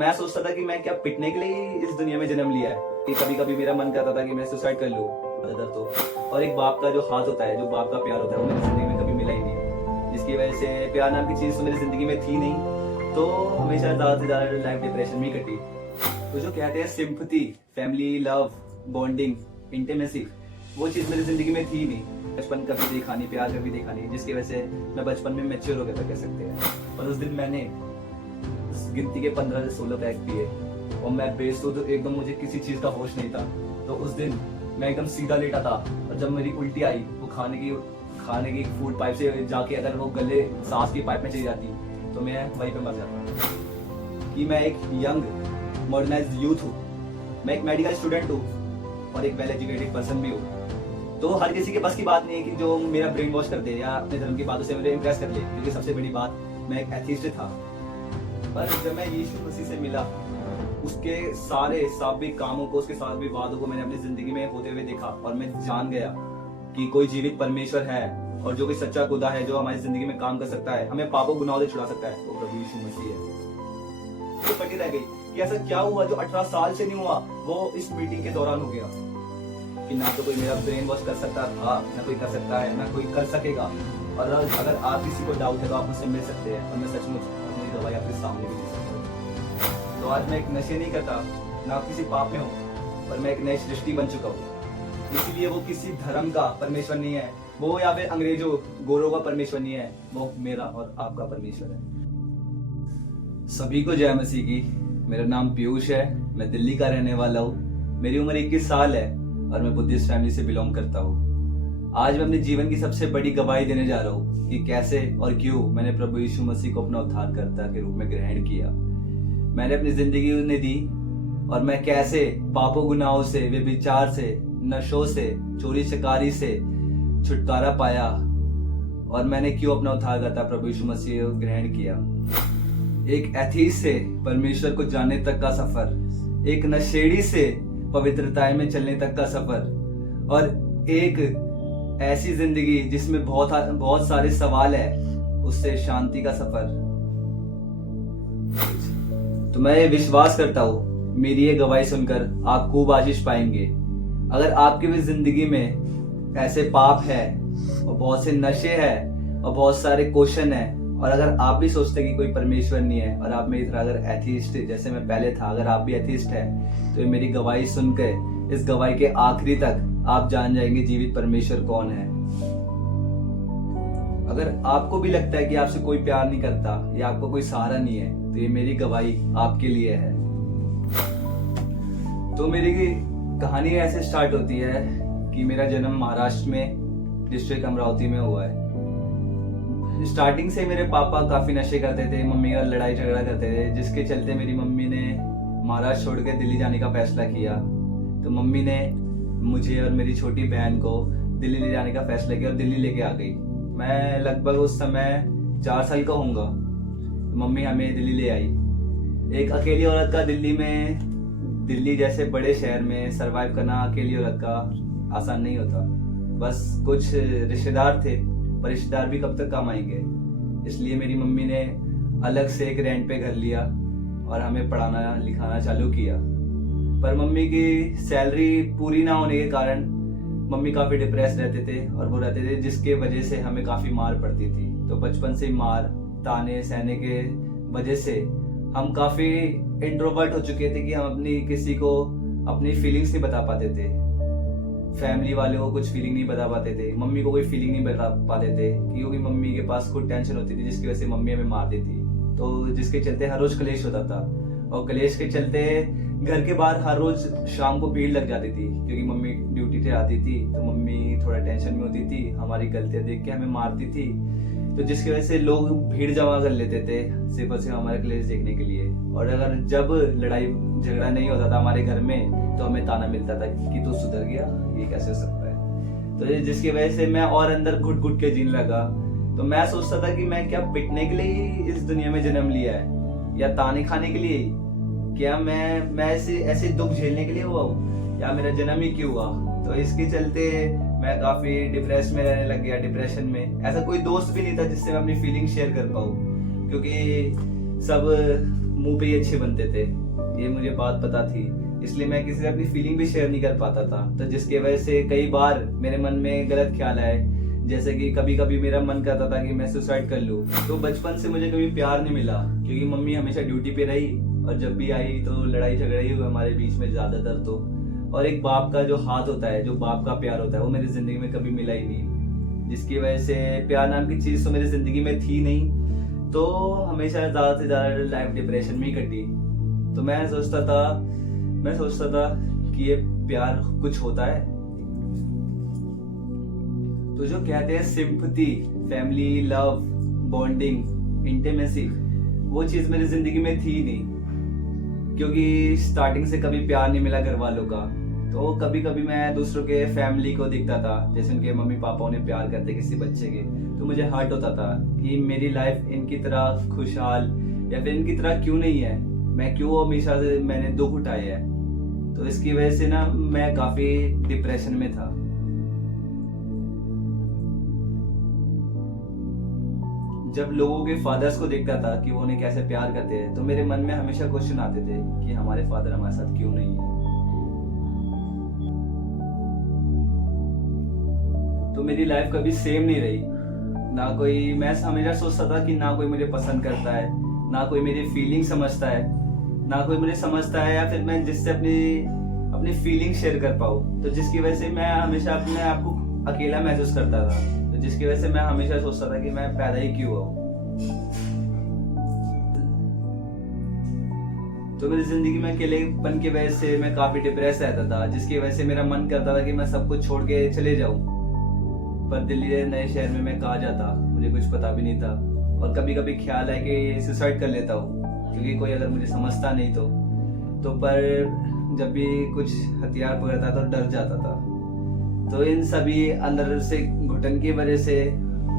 मैं सोचता था कि मैं क्या पिटने के लिए ही इस दुनिया में जन्म लिया है। कि कभी कभी मेरा मन करता था कि मैं सुसाइड कर लूं। तो और एक बाप का जो हाथ होता है, जो बाप का प्यार होता है, वो मेरी जिंदगी में कभी मिला ही नहीं, जिसकी वजह से प्यार नाम की चीज तो मेरी जिंदगी में थी नहीं। तो हमेशा ज्यादा से ज्यादा लाइफ डिप्रेशन में ही कटी। तो जो कहते हैं sympathy, family love, bonding, intimacy, वो चीज मेरी जिंदगी में थी नहीं। बचपन कभी देखा नहीं, प्यार कभी देखा नहीं, जिसकी वजह से मैं बचपन में मैच्योर हो गया था, कह सकते हैं। और उस दिन मैंने गिनती के 15 से 16 पैक पिए और मैं बेसुध एकदम, मुझे किसी चीज का होश नहीं था। तो उस दिन मैं एकदम सीधा लेटा था और जब मेरी उल्टी आई, वो खाने की फूड पाइप से जाके अगर वो गले सांस की पाइप में चली जाती तो मैं वहीं पे मर जाता। कि मैं एक यंग मॉडर्नाइज्ड यूथ हूँ, मैं एक मेडिकल स्टूडेंट हूँ और एक वेल एजुकेटेड पर्सन भी हूँ। तो हर किसी के बस की बात नहीं है कि जो मेरा ब्रेन वॉश कर दे या अपने धर्म की बातों से मुझे इम्प्रेस कर ले, क्योंकि सबसे बड़ी बात, मैं एक एथीस्ट था। पर जब मैं यीशु मसीह से मिला, उसके सारे सात्विक कामों को, उसके सात्विक वादों को मैंने अपनी जिंदगी में होते हुए देखा और मैं जान गया कि कोई जीवित परमेश्वर है और जो कोई सच्चा खुदा है, जो हमारी जिंदगी में काम कर सकता है, हमें पापों गुनाहों से छुड़ा सकता है, वो प्रभु यीशु मसीह है। तो पटी रह गई कि ऐसा क्या हुआ जो 18 साल से नहीं हुआ, वो इस मीटिंग के दौरान हो गया। कि ना तो कोई मेरा ब्रेन वॉश कर सकता था, ना कोई कर सकता है, ना कोई कर सकेगा। और अगर आप किसी को डाउट है तो आप मुझसे मिल सकते हैं और मैं सचमुच अपनी दवाई आपके सामने भी दे सकता हूँ। तो आज मैं एक नशे नहीं करता, ना किसी पाप में हूँ, पर मैं एक नई सृष्टि बन चुका हूँ। इसलिए वो किसी धर्म का परमेश्वर नहीं है, वो या फिर अंग्रेजों गोरों का परमेश्वर नहीं है, वो मेरा और आपका परमेश्वर है। सभी को जय मसीह की। मेरा नाम पीयूष है, मैं दिल्ली का रहने वाला हूँ। मेरी उम्र 21 साल है और मैं बुद्धिस्ट फैमिली से बिलोंग करता हूँ। आज मैं अपने जीवन की सबसे बड़ी गवाही देने जा रहा हूँ कि कैसे और क्यों मैंने प्रभु यीशु मसीह को अपना उद्धारकर्ता के रूप में ग्रहण किया। मैंने अपनी जिंदगी उन्हें दी और मैं कैसे पापों गुनाहों से, व्यभिचार से, नशों से, चोरी चकारी से छुटकारा पाया और मैंने क्यों अपना उद्धारकर्ता प्रभु यीशु मसीह को ग्रहण किया। एक एथीस्ट से परमेश्वर को जानने तक का सफर, एक नशेड़ी से पवित्रताएं में चलने तक का सफर, और एक ऐसी जिंदगी जिसमें बहुत सारे सवाल है, उससे शांति का सफर। तो मैं विश्वास करता हूँ मेरी ये गवाही सुनकर आप खूब आशीष पाएंगे। अगर आपकी भी जिंदगी में ऐसे पाप है और बहुत से नशे हैं और बहुत सारे क्वेश्चन है, और अगर आप भी सोचते कि कोई परमेश्वर नहीं है और आप मेरी तरह अगर एथीस्ट जैसे मैं पहले था, अगर आप भी एथीस्ट है, तो मेरी गवाही सुनकर इस गवाही के आखिरी तक आप जान जाएंगे जीवित परमेश्वर कौन है। अगर आपको भी लगता है कि आपसे कोई प्यार नहीं करता या आपको कोई सहारा नहीं है, तो ये मेरी गवाही आपके लिए है। तो मेरी कहानी ऐसे स्टार्ट होती है कि मेरा जन्म महाराष्ट्र में डिस्ट्रिक्ट अमरावती में हुआ है। स्टार्टिंग से मेरे पापा काफी नशे करते थे, मम्मी का लड़ाई झगड़ा करते थे, जिसके चलते मेरी मम्मी ने महाराष्ट्र छोड़ के दिल्ली जाने का फैसला किया। तो मम्मी ने मुझे और मेरी छोटी बहन को दिल्ली ले जाने का फैसला किया और दिल्ली लेके आ गई। मैं लगभग उस समय 4 साल का होऊंगा। मम्मी हमें दिल्ली ले आई। एक अकेली औरत का दिल्ली जैसे बड़े शहर में सरवाइव करना अकेली औरत का आसान नहीं होता। बस कुछ रिश्तेदार थे, पर रिश्तेदार भी कब तक काम आएंगे, इसलिए मेरी मम्मी ने अलग से एक रेंट पे घर लिया और हमें पढ़ाना लिखाना चालू किया। पर मम्मी की सैलरी पूरी ना होने के कारण मम्मी काफी डिप्रेस रहते थे और वो रहते थे, जिसके वजह से हमें काफी मार पड़ती थी। तो बचपन से मार ताने सहने के वजह से हम काफी इंट्रोवर्ट हो चुके थे कि हम किसी को अपनी फीलिंग्स नहीं बता पाते थे। फैमिली वाले को कुछ फीलिंग नहीं बता पाते थे, मम्मी को कोई फीलिंग नहीं बता पाते थे, क्योंकि मम्मी के पास कुछ टेंशन होती थी, जिसकी वजह से मम्मी हमें मार देती। तो जिसके चलते हर रोज क्लेश होता था और क्लेश के चलते घर के बाहर हर रोज शाम को भीड़ लग जाती थी, क्योंकि मम्मी ड्यूटी से आती थी तो मम्मी थोड़ा टेंशन में होती थी, हमारी गलतियां देख के हमें मारती थी। तो जिसकी वजह से लोग भीड़ जमा कर लेते थे सिर्फ और सिर्फ हमारे क्लेश देखने के लिए। और अगर जब लड़ाई झगड़ा नहीं होता था हमारे घर में, तो हमें ताना मिलता था कि तू सुधर गया, ये कैसे हो सकता है। तो जिसकी वजह से मैं और अंदर घुट घुट के जीने लगा। तो मैं सोचता था कि मैं क्या पिटने के लिए ही इस दुनिया में जन्म लिया है, या ताने खाने के लिए, क्या मैं ऐसे दुख झेलने के लिए हुआ हूँ, या मेरा जन्म ही क्यों हुआ। तो इसके चलते मैं काफी डिप्रेस में रहने लग गया, डिप्रेशन में। ऐसा कोई दोस्त भी नहीं था जिससे मैं अपनी फीलिंग शेयर कर पाऊँ, क्योंकि सब मुंह पे ही अच्छे बनते थे, ये मुझे बात पता थी। इसलिए मैं किसी से अपनी फीलिंग भी शेयर नहीं कर पाता था। तो जिसकी वजह से कई बार मेरे मन में गलत ख्याल आए, जैसे कि कभी कभी मेरा मन करता था कि मैं सुसाइड कर लूं। तो बचपन से मुझे कभी प्यार नहीं मिला, क्योंकि मम्मी हमेशा ड्यूटी पे रही और जब भी आई तो लड़ाई झगड़ा ही हुआ हमारे बीच में ज्यादातर। तो और एक बाप का जो हाथ होता है, जो बाप का प्यार होता है, वो मेरी जिंदगी में कभी मिला ही नहीं। जिसकी वजह से प्यार नाम की चीज तो मेरी जिंदगी में थी नहीं, तो हमेशा ज्यादा से ज्यादा लाइफ डिप्रेशन में ही कटी। तो मैं सोचता था कि ये प्यार कुछ होता है। तो जो कहते हैं sympathy, family love, bonding, intimacy, वो चीज मेरी जिंदगी में थी नहीं, क्योंकि स्टार्टिंग से कभी प्यार नहीं मिला घर वालों का। तो कभी कभी मैं दूसरों के फैमिली को देखता था, जैसे उनके मम्मी पापा उन्हें प्यार करते किसी बच्चे के, तो मुझे हर्ट होता था कि मेरी लाइफ इनकी तरह खुशहाल या फिर इनकी तरह क्यों नहीं है, मैं क्यों हमेशा से मैंने दुख उठाए है। तो इसकी वजह से ना मैं काफी डिप्रेशन में था। जब लोगों के फादर्स को देखता था कि वो उन्हें कैसे प्यार करते हैं, तो मेरे मन में हमेशा क्वेश्चन आते थे कि हमारे फादर हमारे साथ क्यों नहीं है। तो मेरी लाइफ कभी सेम नहीं रही। ना कोई, मैं हमेशा सोचता था कि ना कोई मुझे पसंद करता है, ना कोई मेरी फीलिंग समझता है, ना कोई मुझे समझता है या फिर मैं जिससे अपनी फीलिंग शेयर कर पाऊँ। तो जिसकी वजह से मैं हमेशा अपने आप को अकेला महसूस करता था। तो जिसकी वजह से मैं हमेशा सोचता था कि मैं पैदा ही क्यों हुआ। तो मेरी जिंदगी में अकेलेपन की वजह से मैं काफी डिप्रेस रहता था, जिसकी वजह से मेरा मन करता था कि मैं सब कुछ छोड़ के चले जाऊं। पर दिल्ली नए शहर में मैं कहाँ जाता, मुझे कुछ पता भी नहीं था। और कभी कभी ख्याल है कि सुसाइड कर लेता हूँ, क्योंकि कोई अगर मुझे समझता नहीं तो पर जब भी कुछ हथियार पकड़ता तो डर जाता था। तो इन सभी अंदर से घुटन की वजह से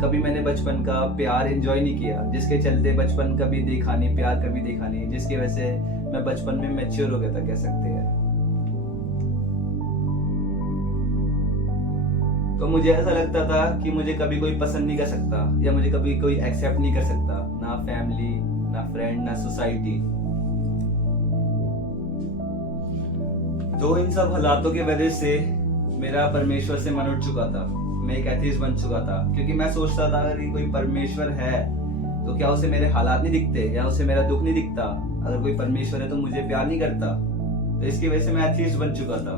कभी मैंने बचपन का प्यार एंजॉय नहीं किया, जिसके चलते बचपन कभी देखा नहीं, प्यार कभी देखा नहीं, जिसकी वजह से मैं बचपन में मैच्योर हो गया था, कह सकते हैं। तो मुझे ऐसा लगता था कि मुझे कभी कोई पसंद नहीं कर सकता या मुझे कभी कोई एक्सेप्ट नहीं कर सकता, ना फैमिली, ना फ्रेंड, ना सोसाइटी। तो इन सब हालातों की वजह से मेरा परमेश्वर से मन उठ चुका था। मैं एक एथीस्ट बन चुका था, क्योंकि मैं सोचता था अगर कोई परमेश्वर है तो क्या उसे मेरे हालात नहीं दिखते या उसे मेरा दुख नहीं दिखता। अगर कोई परमेश्वर है तो मुझे प्यार नहीं करता। तो इसकी वजह से मैं एथीस्ट बन चुका था।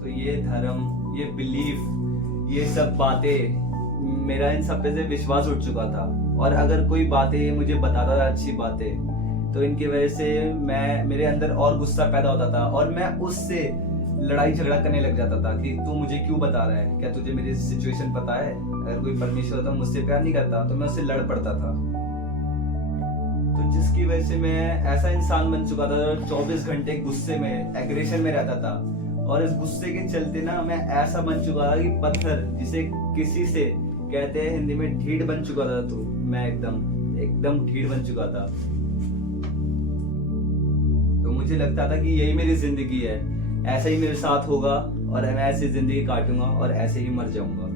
तो ये धर्म, ये बिलीफ, ये सब बातें, मेरा इन सब पे से विश्वास उठ चुका था। और अगर कोई बातें मुझे बताता था, अच्छी बातें, तो इनकी वजह से मेरे अंदर और गुस्सा पैदा होता था और मैं उससे लड़ाई झगड़ा करने लग जाता था कि तू मुझे क्यों बता रहा है, क्या तुझे मेरी सिचुएशन पता है। अगर कोई परमेश्वर होता मुझसे प्यार नहीं करता तो मैं उससे लड़ पड़ता था। तो जिसकी वजह से मैं ऐसा इंसान बन चुका था जो 24 घंटे गुस्से में, एग्रेशन में रहता था। और इस गुस्से के चलते ना मैं ऐसा बन चुका था कि पत्थर, जिसे किसी से कहते हैं हिंदी में ढीठ बन चुका था। तो मैं एकदम ढीठ बन चुका था। तो मुझे लगता था कि यही मेरी जिंदगी है, ऐसा ही मेरे साथ होगा और मैं ऐसी जिंदगी काटूंगा और ऐसे ही मर जाऊंगा।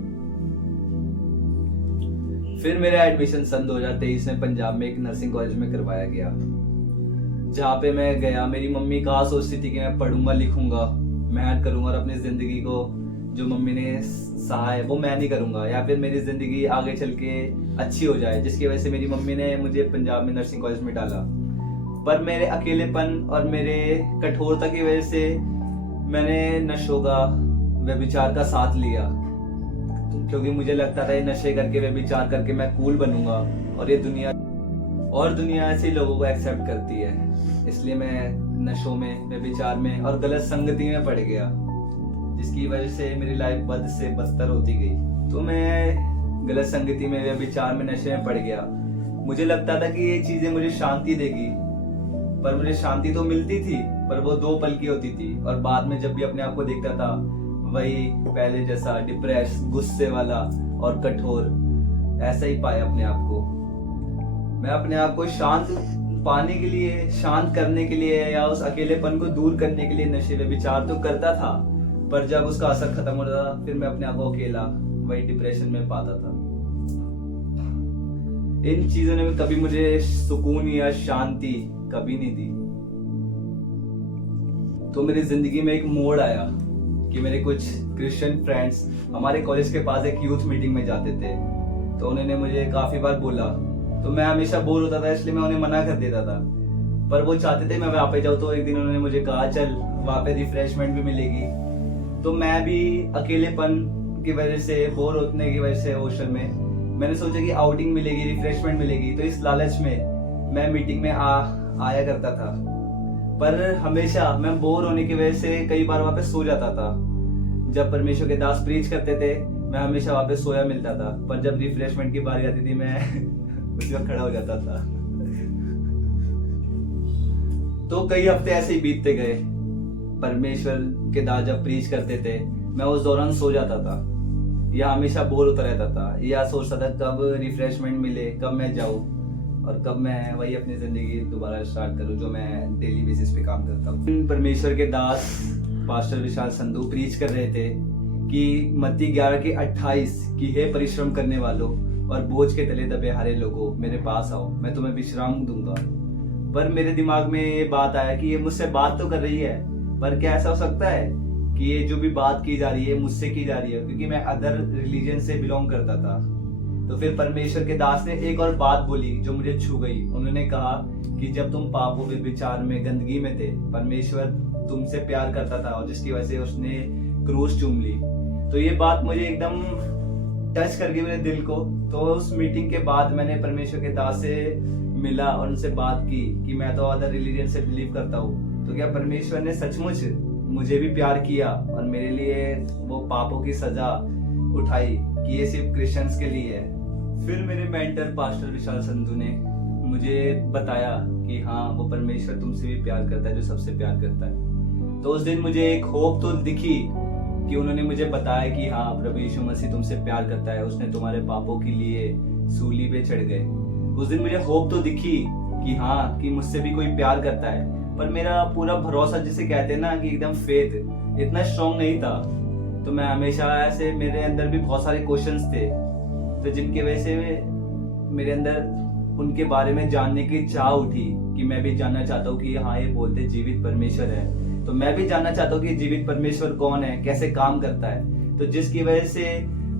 फिर मेरा एडमिशन सन 2023 में पंजाब में एक नर्सिंग कॉलेज में करवाया गया। जहाँ पे मैं गया, मेरी मम्मी कहाँ सोचती थी कि मैं पढ़ूंगा, लिखूंगा, मेहनत करूंगा और अपनी जिंदगी को जो मम्मी ने सहा है वो मैं नहीं करूंगा, या फिर मेरी जिंदगी आगे चल के अच्छी हो जाए। जिसकी वजह से मेरी मम्मी ने मुझे पंजाब में नर्सिंग कॉलेज में डाला। पर मेरे अकेलेपन और मेरे कठोरता की वजह से मैंने नशों का, व्यभिचार का साथ लिया, क्योंकि मुझे लगता था ये नशे करके, व्यभिचार करके मैं कूल बनूंगा और ये दुनिया ऐसे लोगों को एक्सेप्ट करती है। इसलिए मैं नशों में, व्यभिचार में और गलत संगति में पड़ गया, जिसकी वजह से मेरी लाइफ बद से बदतर होती गई। तो मैं गलत संगति में, व्यभिचार में, नशे में पड़ गया। मुझे लगता था कि ये चीजें मुझे शांति देगी, पर मुझे शांति तो मिलती थी पर वो 2 पल की होती थी। और बाद में जब भी अपने आप को देखता था, वही पहले जैसा डिप्रेस, गुस्से वाला और कठोर, ऐसा ही पाया अपने आप को। मैं अपने आप को शांत पाने के लिए, शांत करने के लिए या उस अकेलेपन को दूर करने के लिए नशे में विचार तो करता था, पर जब उसका असर खत्म होता था फिर मैं अपने आप को अकेला, वही डिप्रेशन में पाता था। इन चीजों ने कभी मुझे सुकून या शांति कभी नहीं दी। तो मेरी जिंदगी में एक मोड़ आया कि मेरे कुछ क्रिश्चियन फ्रेंड्स हमारे कॉलेज के पास एक यूथ मीटिंग में जाते थे। तो उन्होंने मुझे काफी बार बोला, तो मैं हमेशा बोर होता था, इसलिए मैं उन्हें मना कर देता था। पर वो चाहते थे मैं वहां पे जाऊँ। तो एक दिन उन्होंने मुझे कहा चल, वहां पे रिफ्रेशमेंट भी मिलेगी। तो मैं भी अकेलेपन की वजह से, बोर होने की वजह से हॉस्टल में, मैंने सोचा कि आउटिंग मिलेगी, रिफ्रेशमेंट मिलेगी। तो इस लालच में मैं मीटिंग में आया करता था। पर हमेशा मैं बोर होने की वजह से कई बार वहां पे सो जाता था। जब परमेश्वर के दास प्रीच करते थे, मैं हमेशा वहां पे सोया मिलता था। पर जब रिफ्रेशमेंट की बारी आती थी, मैं उस वक्त खड़ा हो जाता था। तो कई हफ्ते ऐसे ही बीतते गए। परमेश्वर के दास जब प्रीच करते थे, मैं उस दौरान सो जाता था या हमेशा बोर होता रहता था, या सोचता था कब रिफ्रेशमेंट मिले, कब मैं जाऊं और कब मैं वही अपनी जिंदगी दोबारा स्टार्ट करूं जो मैं डेली बेसिस पे काम करता हूं। परमेश्वर के दास पास्टर विशाल संधू प्रीच कर रहे थे कि मत्ती 11:28 कि हे परिश्रम करने वालों और बोझ के तले दबे हारे लोगों, मेरे पास आओ, मैं तुम्हें विश्राम दूंगा। पर मेरे दिमाग में ये बात आया कि ये मुझसे बात तो कर रही है, पर क्या ऐसा हो सकता है कि ये जो भी बात की जा रही है मुझसे की जा रही है, क्योंकि मैं अदर रिलीजन से बिलोंग करता था। तो फिर परमेश्वर के दास ने एक और बात बोली जो मुझे छू गई। उन्होंने कहा कि जब तुम पापों में, विचार में, गंदगी में थे, परमेश्वर तुमसे प्यार करता था और जिसकी वजह से उसने क्रूस चूम ली। तो ये बात मुझे एकदम टच कर गई मेरे दिल को। तो उस मीटिंग के बाद मैंने परमेश्वर के दास से मिला और उनसे बात की कि मैं तो अदर रिलीजन से बिलीव करता हूँ, तो क्या परमेश्वर ने सचमुच मुझे भी प्यार किया और मेरे लिए वो पापों की सजा उठाई कि ये सिर्फ क्रिश्चियंस के लिए है। फिर मेरे मेंटर पास्टर विशाल संधू ने मुझे बताया कि हाँ, वो परमेश्वर तुमसे भी प्यार करता है जो सबसे प्यार करता है। तो उस दिन मुझे एक होप तो दिखी कि उन्होंने मुझे बताया कि हाँ, प्रभु यीशु मसीह तुमसे प्यार करता है, उसने तुम्हारे पापों के लिए सूली पे चढ़ गए। उस दिन मुझे होप तो दिखी कि हाँ, कि मुझसे भी कोई प्यार करता है। पर मेरा पूरा भरोसा, जिसे कहते हैं ना कि एकदम फेथ, इतना स्ट्रॉन्ग नहीं था। तो मैं हमेशा ऐसे, मेरे अंदर भी बहुत सारे क्वेश्चंस थे, तो जिनकी वजह से मेरे अंदर उनके बारे में जानने की चाह उठी कि मैं भी जानना चाहता हूँ कि हाँ, ये बोलते जीवित परमेश्वर है, तो मैं भी जानना चाहता हूँ कि जीवित परमेश्वर कौन है, कैसे काम करता है। तो जिसकी वजह से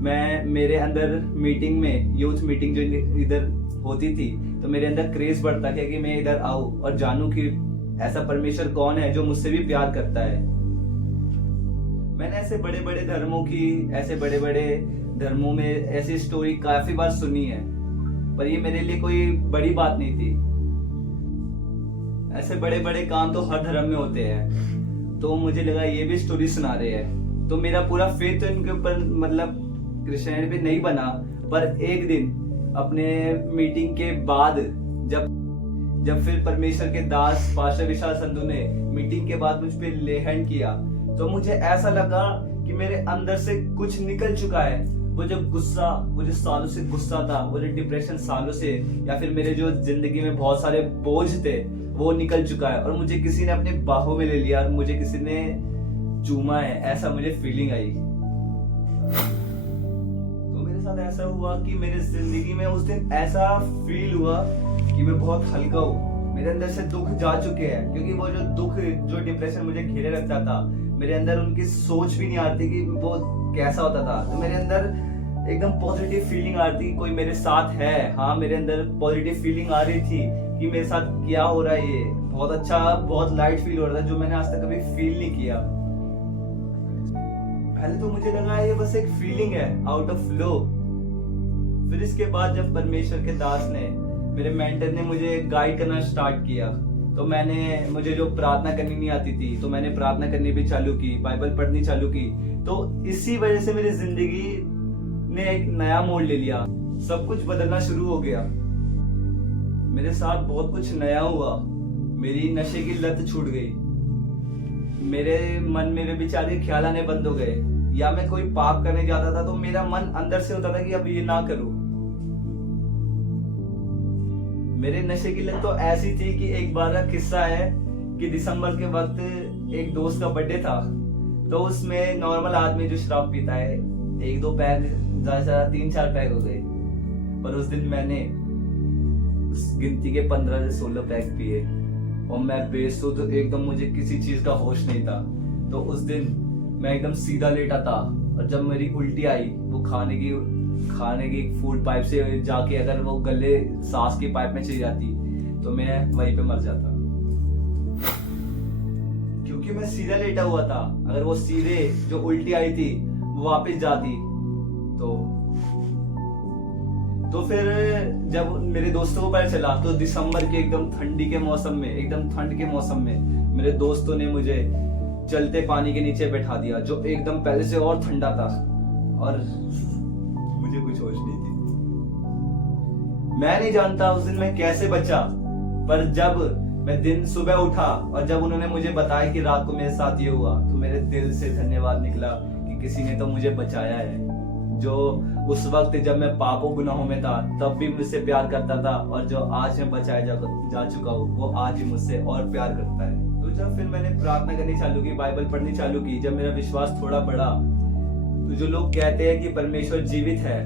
मैं, मेरे अंदर मीटिंग में, यूथ मीटिंग जो इधर होती थी, तो मेरे अंदर क्रेज बढ़ता गया कि मैं इधर आऊं और जानूं कि ऐसा परमेश्वर कौन है जो मुझसे भी प्यार करता है। मैंने ऐसे बड़े बड़े धर्मों में ऐसी स्टोरी काफी बार सुनी है, पर ये मेरे लिए कोई बड़ी बात नहीं थी। ऐसे बड़े बड़े काम तो हर धर्म में होते हैं, तो मुझे लगा ये भी स्टोरी सुना रहे हैं। तो मेरा पूरा फेथ तो इनके ऊपर, मतलब क्रिश्चियनिटी पे नहीं बना। पर एक दिन अपने मीटिंग के बाद जब फिर परमेश्वर के दास पास्टर विशाल संधू ने मीटिंग के बाद मुझ पे ले हैंड किया, तो मुझे ऐसा लगा कि मेरे अंदर से कुछ निकल चुका है। वो जो गुस्सा, वो जो सालों से गुस्सा था, वो जो डिप्रेशन सालों से, या फिर मेरे जो जिंदगी में बहुत सारे बोझ थे, वो निकल चुका है और मुझे किसी ने अपने बाहों में ले लिया और मुझे किसी ने चूमा है, ऐसा मुझे फीलिंग आई। तो मेरे साथ ऐसा हुआ कि मेरे जिंदगी में उस दिन ऐसा फील हुआ कि मैं बहुत हल्का हूँ। मेरे अंदर से दुख जा चुके हैं, क्योंकि वो जो दुख, जो डिप्रेशन मुझे घेरे रखता था, मेरे अंदर उनकी सोच भी नहीं आती कि वो कैसा होता था। तो मेरे अंदर एकदम पॉजिटिव फीलिंग आ रही थी, कोई मेरे साथ है। हाँ, मेरे अंदर पॉजिटिव फीलिंग आ रही थी कि मेरे साथ क्या हो रहा है, ये बहुत अच्छा, बहुत लाइट फील हो रहा था, जो मैंने आज तक कभी फील नहीं किया। पहले तो मुझे लगा ये बस एक फीलिंग है, आउट ऑफ फ्लो। फिर इसके बाद जब परमेश्वर के दास ने, मेरे मेंटर ने मुझे गाइड करना स्टार्ट किया, तो मुझे जो प्रार्थना करनी नहीं आती थी, तो मैंने प्रार्थना करनी भी चालू की, बाइबल पढ़नी चालू की। तो इसी वजह से मेरी जिंदगी ने एक नया मोड़ ले लिया, सब कुछ बदलना शुरू हो गया। मेरे साथ बहुत कुछ नया हुआ। मेरी नशे की लत छूट गई, मेरे मन में वे विचार के ख्याल आने बंद हो गए, या मैं कोई पाप करने जाता था तो मेरा मन अंदर से होता था कि अब ये ना करूं। मेरे नशे की लत तो ऐसी थी कि एक बार का किस्सा है कि दिसंबर के वक्त एक दोस्त का बर्थडे था, तो उसमें नॉर्मल आदमी जो शराब पीता है, 1-2 पैक, ज्यादा 3-4 पैक हो गए। पर उस दिन मैंने गिनती के 15 से 16 पैक पिए और मैं बेसुध एकदम, मुझे किसी चीज का होश नहीं था। तो उस दिन मैं एकदम सीधा लेटा था और जब मेरी उल्टी आई, वो खाने की फूड पाइप से जाके अगर वो गले सांस की पाइप में चली जाती तो मैं वहीं पे मर जाता, क्योंकि मैं सीधा लेटा हुआ था। अगर वो सीधे जो उल्टी आई थी वो वापस जाती तो फिर जब मेरे दोस्तों को पता चला तो दिसंबर के एकदम ठंडी के मौसम में, एकदम ठंड के मौसम में मेरे दोस्तों ने मुझे चलते पानी के नीचे बैठा दिया, जो एकदम पहले से और ठंडा था और मुझे कुछ होश नहीं थी। मैं नहीं जानता उस दिन मैं कैसे बचा, पर जब मैं दिन सुबह उठा और जब उन्होंने मुझे बताया कि रात को मेरे साथ ये हुआ, तो मेरे दिल से धन्यवाद निकला कि किसी ने तो मुझे बचाया है। जो उस वक्त जब मैं पापों गुनाहों में था तब भी मुझसे प्यार करता था, और जो आज मैं बचाया जा चुका हूँ वो आज भी मुझसे और प्यार करता है। तो जब फिर मैंने प्रार्थना करनी चालू की, बाइबल पढ़नी चालू की, जब मेरा विश्वास थोड़ा बढ़ा, तो जो लोग कहते हैं कि परमेश्वर जीवित है,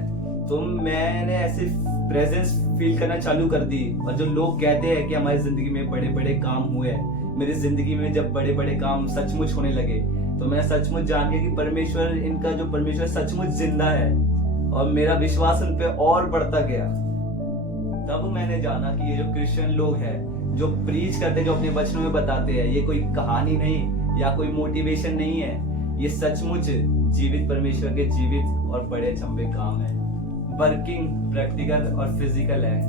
तो मैंने ऐसे प्रेजेंस फील करना चालू कर दी। और जो लोग कहते हैं कि हमारी जिंदगी में बड़े बड़े काम हुए, मेरी जिंदगी में जब बड़े बड़े काम सचमुच होने लगे, तो मैंने सचमुच जान गया कि परमेश्वर सचमुच जिंदा है, और मेरा विश्वास उन पे और बढ़ता गया। तब मैंने जाना कि ये जो क्रिश्चियन लोग हैं, जो प्रीच करते हैं, जो अपने वचनों में बताते हैं, ये कोई कहानी नहीं या कोई मोटिवेशन नहीं है, ये सचमुच जीवित परमेश्वर के जीवित और बड़े चंबे काम है, वर्किंग, प्रैक्टिकल और फिजिकल है।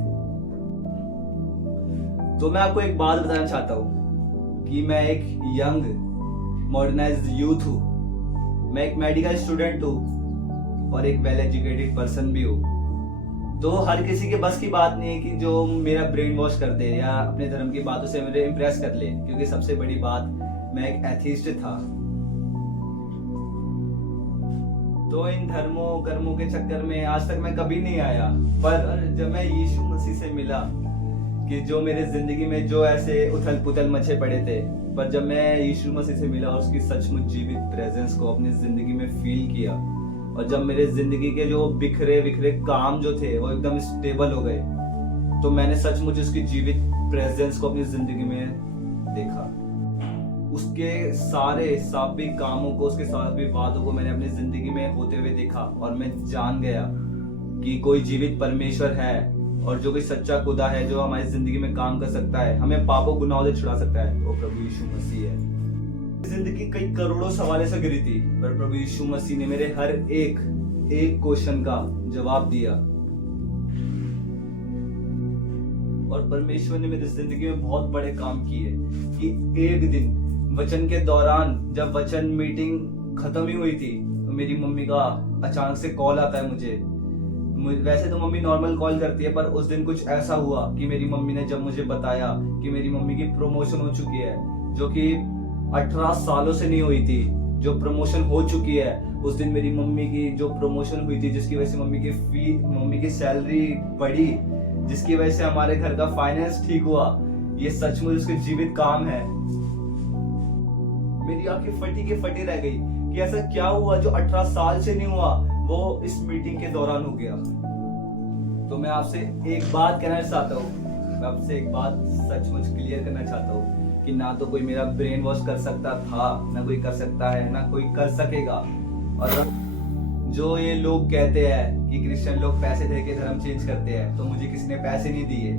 तो मैं आपको एक बात बताना चाहता हूँ कि मैं एक यंग मॉडर्नाइज्ड यूथ हूँ, मैं एक मेडिकल स्टूडेंट हूँ और एक वेल एजुकेटेड पर्सन भी हूँ। तो हर किसी के बस की बात नहीं है कि जो मेरा ब्रेन वॉश कर दे या अपने धर्म की बातों से मुझे इम्प्रेस कर ले, क्योंकि सबसे बड़ी बात, मैं एक एथीस्ट था। तो इन धर्मों कर्मों के चक्कर में आज तक मैं कभी नहीं आया, पर जब मैं यीशु मसीह से मिला, कि जो मेरे जिंदगी में जो ऐसे उथल पुथल मचे पड़े थे, पर जब मैं यीशु मसीह से मिला और उसकी सचमुच जीवित प्रेजेंस को अपनी जिंदगी में फील किया, और जब मेरे जिंदगी के जो बिखरे काम जो थे वो एकदम स्टेबल हो गए, तो मैंने सचमुच उसकी जीवित प्रेजेंस को अपनी जिंदगी में देखा। उसके सारे साबिक कामों को, उसके साबिक वादों को मैंने अपनी जिंदगी में होते हुए देखा, और मैं जान गया कि कोई जीवित परमेश्वर है, और जो कोई सच्चा खुदा है जो हमारी जिंदगी में काम कर सकता है, हमें पापों गुनाहों से छुड़ा सकता है, वो प्रभु यीशु मसीह है। जिंदगी कई करोड़ों सवालों से गिरी थी, पर प्रभु यीशु मसीह ने मेरे हर एक क्वेश्चन का जवाब दिया, और परमेश्वर ने मेरी जिंदगी में बहुत बड़े काम किए। कि एक दिन वचन के दौरान, जब वचन मीटिंग खत्म ही हुई थी, तो मेरी मम्मी का अचानक से कॉल आता है मुझे। वैसे तो मम्मी नॉर्मल कॉल करती है, पर उस दिन कुछ ऐसा हुआ कि मेरी मम्मी ने जब मुझे बताया कि मेरी मम्मी की प्रमोशन हो चुकी है, जो कि 18 सालों से नहीं हुई थी, जो प्रमोशन हो चुकी है। उस दिन मेरी मम्मी की जो प्रमोशन हुई थी, जिसकी वजह से मम्मी की सैलरी बढ़ी, जिसकी वजह से हमारे घर का फाइनेंस ठीक हुआ, ये सचमुच उसके जीवित काम है। मेरी आंखें फटी रह गई कि ऐसा क्या हुआ जो 18 साल से नहीं हुआ, वो इस मीटिंग के दौरान हो गया। तो मैं आपसे एक बात कहना चाहता हूँ, मैं आपसे एक बात सचमुच क्लियर करना चाहता हूँ कि ना तो कोई मेरा ब्रेन वॉश कर सकता था, ना कोई कर सकता है, ना कोई कर सकेगा। और जो ये लोग कहते हैं कि क्रिश्चियन लोग पैसे देके धर्म चेंज करते हैं, तो मुझे किसी ने पैसे नहीं दिए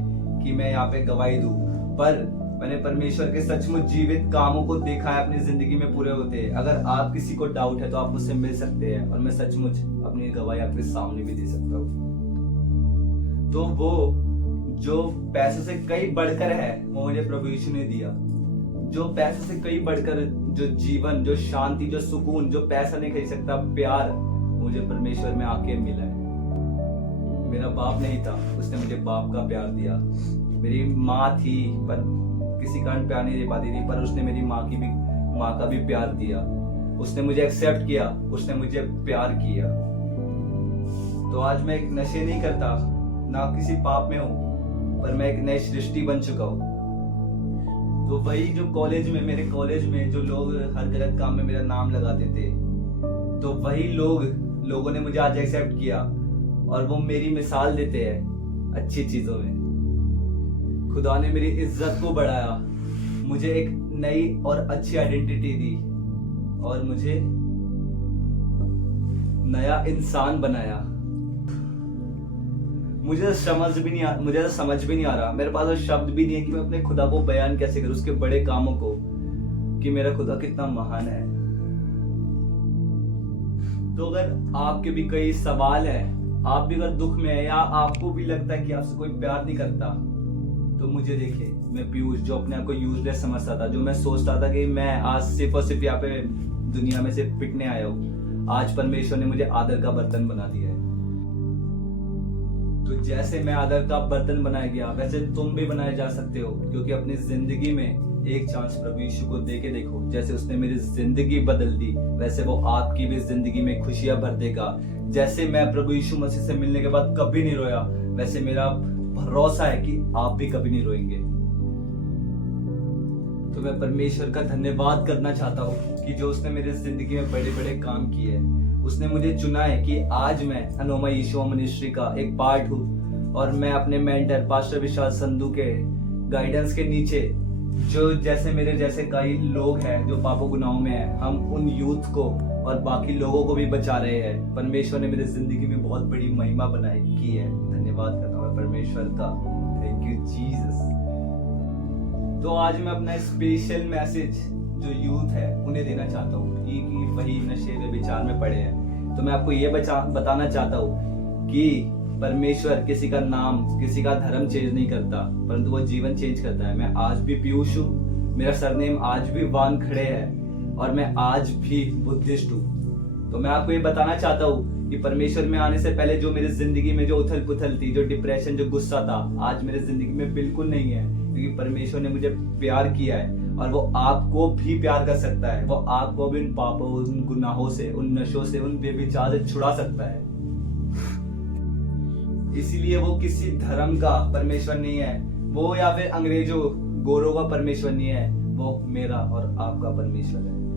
कि मैं यहाँ पे गवाही दूं, पर मैंने परमेश्वर के सचमुच जीवित कामों को देखा है अपनी जिंदगी में पूरे होते। अगर आप किसी को डाउट है तो आप मुझसे मिल सकते हैं, और मैं सचमुच अपनी गवाही आपके सामने भी दे सकता हूँ। तो वो जो पैसे से कई बढ़कर है, वो मुझे प्रभु यीशु ने दिया। जो पैसे से कई बढ़कर, जो जीवन, जो शांति, जो सुकून, जो पैसा नहीं खरीद सकता, प्यार, मुझे परमेश्वर में आके मिला है। मेरा बाप नहीं था, उसने मुझे बाप का प्यार दिया। मेरी माँ थी, पर किसी कारण प्यार नहीं दे पाती थी, पर उसने मेरी माँ का भी प्यार दिया। उसने मुझे एक्सेप्ट किया, उसने मुझे प्यार किया। तो आज मैं एक नशे नहीं करता, ना किसी पाप में हूँ, पर मैं एक नई सृष्टि बन चुका हूँ। तो वही जो मेरे कॉलेज में जो लोग हर गलत काम में मेरा नाम लगाते थे, तो वही लोगों ने मुझे आज एक्सेप्ट किया, और वो मेरी मिसाल देते हैं अच्छी चीजों में। खुदा ने मेरी इज्जत को बढ़ाया, मुझे एक नई और अच्छी आइडेंटिटी दी और मुझे नया इंसान बनाया। मुझे समझ भी नहीं आ रहा, मेरे पास वो शब्द भी नहीं है कि मैं अपने खुदा को बयान कैसे करूं, उसके बड़े कामों को, कि मेरा खुदा कितना महान है। तो अगर आपके भी कई सवाल है, आप भी अगर दुख में है या आपको भी लगता है कि आपसे कोई प्यार नहीं करता, तो मुझे देखिए, मैं पीयूष जो अपने आप को यूजलेस समझता था, जो मैं सोचता था कि मैं आज सिर्फ और सिर्फ यहाँ पे दुनिया में से पिटने आया हूँ, आज परमेश्वर ने मुझे आदर का बर्तन बना दिया है। तो जैसे मैं आदर का बर्तन बनाया गया, वैसे तुम भी बनाए जा सकते हो, क्योंकि अपनी जिंदगी में एक चांस प्रभु यीशु को दे के देखो। जैसे उसने मेरी जिंदगी बदल दी, वैसे वो आपकी भी जिंदगी में खुशियां भर देगा। जैसे मैं प्रभु यीशु मसीह से मिलने के बाद कभी नहीं रोया, वैसे मेरा भरोसा है कि आप भी कभी नहीं रोएंगे। तो मैं परमेश्वर का धन्यवाद करना चाहता हूँ कि जो उसने मेरी जिंदगी में बड़े बड़े काम किए। उसने मुझे चुना है कि आज मैं अनोमा यीशु मिनिस्ट्री का एक पार्ट हूँ, और मैं अपने मेंटर पास्टर विशाल संधू के गाइडेंस के नीचे, जो जैसे मेरे जैसे कई लोग हैं जो पापों गुनाहों में हैं, हम उन यूथ को और बाकी लोगों को भी बचा रहे हैं। परमेश्वर ने मेरी जिंदगी में बहुत बड़ी महिमा बनाई की है। धन्यवाद करता हूँ परमेश्वर का। Thank you Jesus. तो आज मैं अपना स्पेशल मैसेज जो यूथ है उन्हें देना चाहता हूँ कि वही नशे में विचार में पड़े हैं। तो मैं आपको ये बताना चाहता हूँ कि परमेश्वर किसी का नाम, किसी का धर्म चेंज नहीं करता, परंतु वो जीवन चेंज करता है। मैं आज भी पीयूष हूँ, मेरा सरनेम आज भी वान खड़े है, और मैं आज भी बुद्धिस्ट हूँ। तो मैं आपको ये बताना चाहता हूँ कि परमेश्वर में आने से पहले जो मेरी जिंदगी में जो उथल पुथल थी, जो डिप्रेशन, जो गुस्सा था, आज मेरी जिंदगी में बिल्कुल नहीं है, क्योंकि परमेश्वर ने मुझे प्यार किया है, और वो आपको भी प्यार कर सकता है। वो आपको भी उन पापों, उन गुनाहों से, उन नशों से, उन बेविचार से छुड़ा सकता है। इसीलिए वो किसी धर्म का परमेश्वर नहीं है, वो या फिर अंग्रेजों गोरों का परमेश्वर नहीं है, वो मेरा और आपका परमेश्वर है।